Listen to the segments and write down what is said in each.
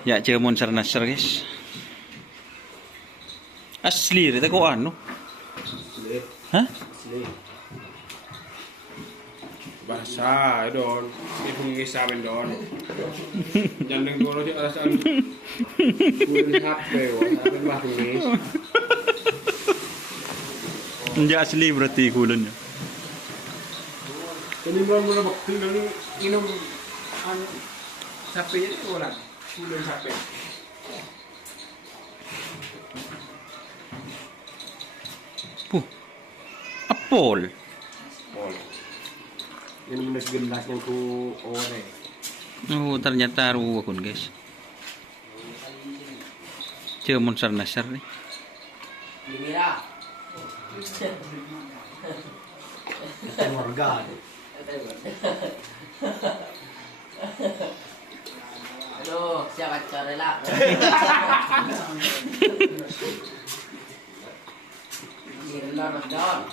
Ya चे monster nasher guys. Asli rin ko ano? Asli. Hah? Asli. Bahasa don. Itu ngisamin don. Jangan dulu di alasan. Kulit HP wah, tapi bahasa Inggris. Hindi asli berarti kulunnya. Jadi mula bakti dulu minum anu sapi itu orang. Kulit sapi. Apol. Oh. Ini minus gelas yang ku ore. Oh, ternyata ruwakun guys. Ce monster nasher nih. Dimira. Warga. Aduh, siapa cara lah? Gila Ramadan.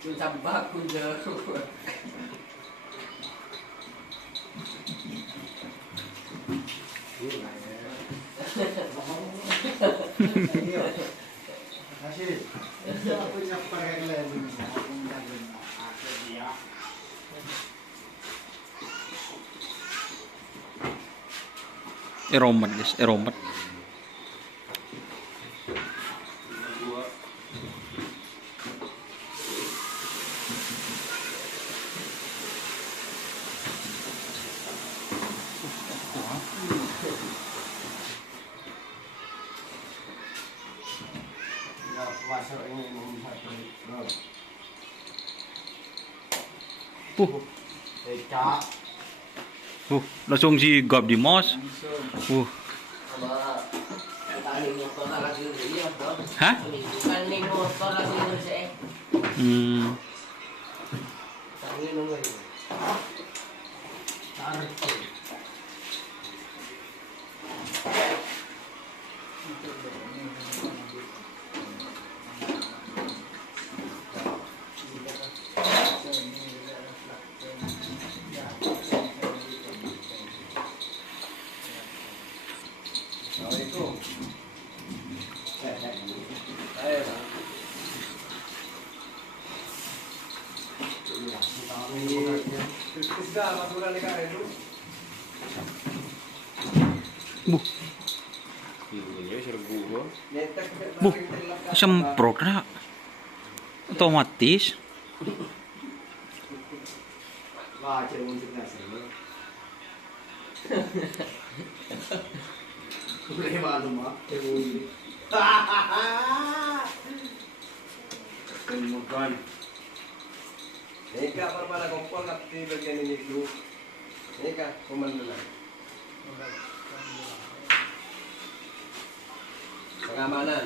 Ku tambah ku jauh. Eromat guys, eromat. Langsung si gab di mos. Hah? Hmm. Semprot na. Otomatis. Wah, cewek musik nasir. Boleh malu mah, cewek. Kemudian, Eka berbala kompor kapti bagian ini dulu. Eka komandan. Pengamanan.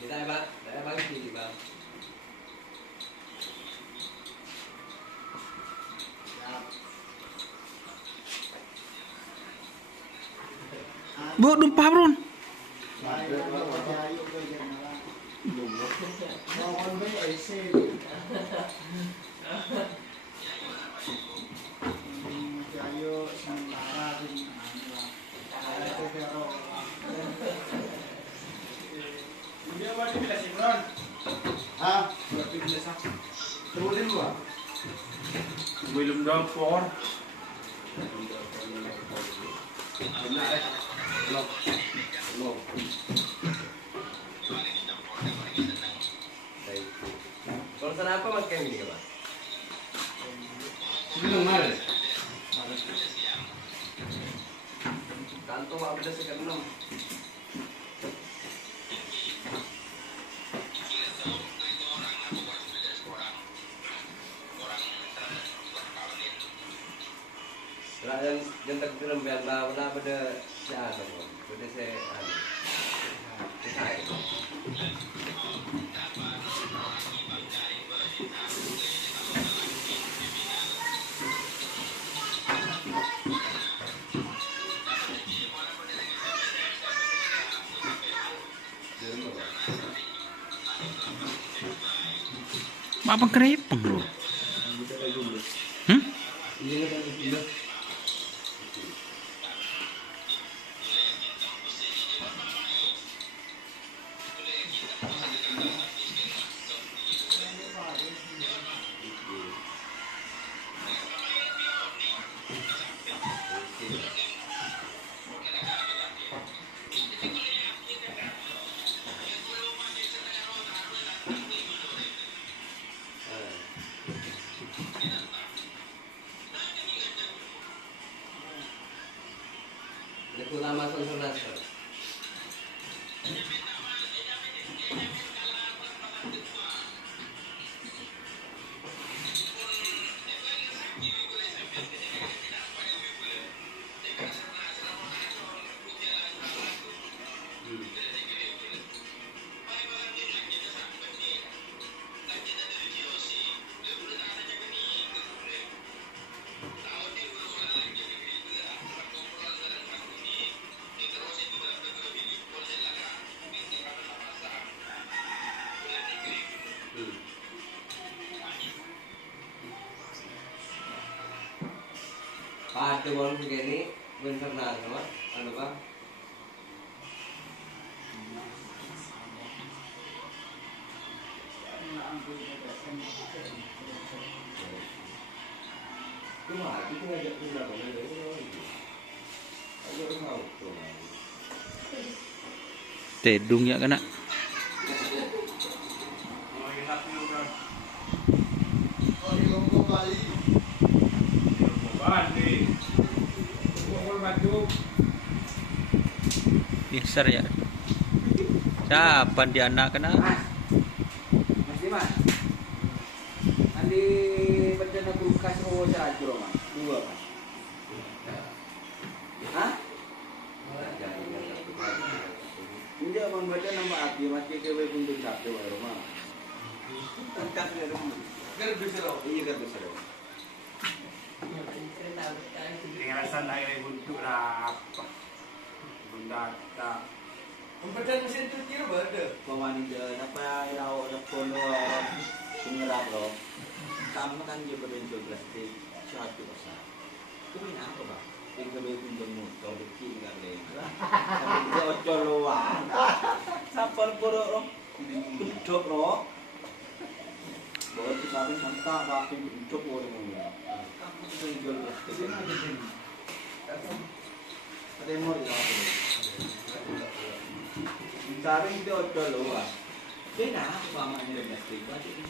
Kita bang sini bang. Bu, dumpah bron. Belum dapur. Kalau kenapa makan ini pak? Belum ada. Kantong apa dah sekarang enam? Yang terkirim biar pada siapa tu? Pada saya Apa kerepeng bro? Kita kayak dulu. Hmm? Iya kan itu. Itu lama sensor. Pak, itu baru begini, bener nah, ano ba? Cuma, itu ngajak pulang, agak tahu tuh. Tedung ya kena. Biasa ya. Siapa dia anak kena? Mas Dimas, nanti bencana kulkas mau saja mas, dua mas. Hah? Tidak membaca nama api mas KKW untuk sabtu ya rumah. Kan dari rumah. Kan bisa loh. Iya kan bisa loh. Dengan santai dari buntu apa? Bunda tak. Pembedahan mesin cuci lo ada. Pemanida, apa yang ada kono pengerap loh. Kamu kan juga bentuk plastik 1%. Itu ini apa bang? KKW untuk motor kecil kan deh. Dia ocol loang. Sapar borok loh. Bentuk loh. Bawa tu sabi santak pakai bentuk orang ni. Kamu jual plastik. Ada yang mau dilakukan. Sabi dia ocol loang. Kena apa maknanya plastik?